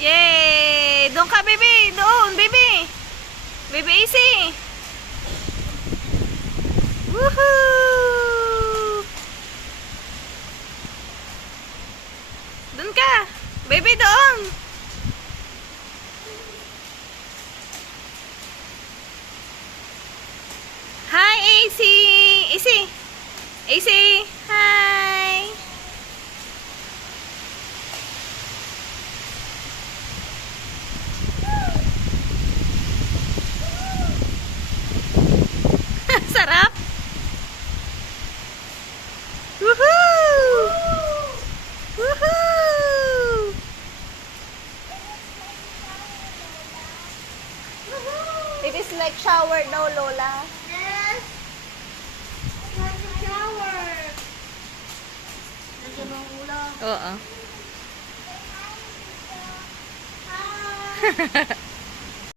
Doon ka, baby. Doon, baby. Baby Easy. Woohoo! Doon ka. Baby, doon. Hi. AC. AC. Hi. Sarap. Woohoo! Woohoo! Like shower daw, Lola. Yes. Like a shower. Nandiyan ang ulam. Oo. Hi.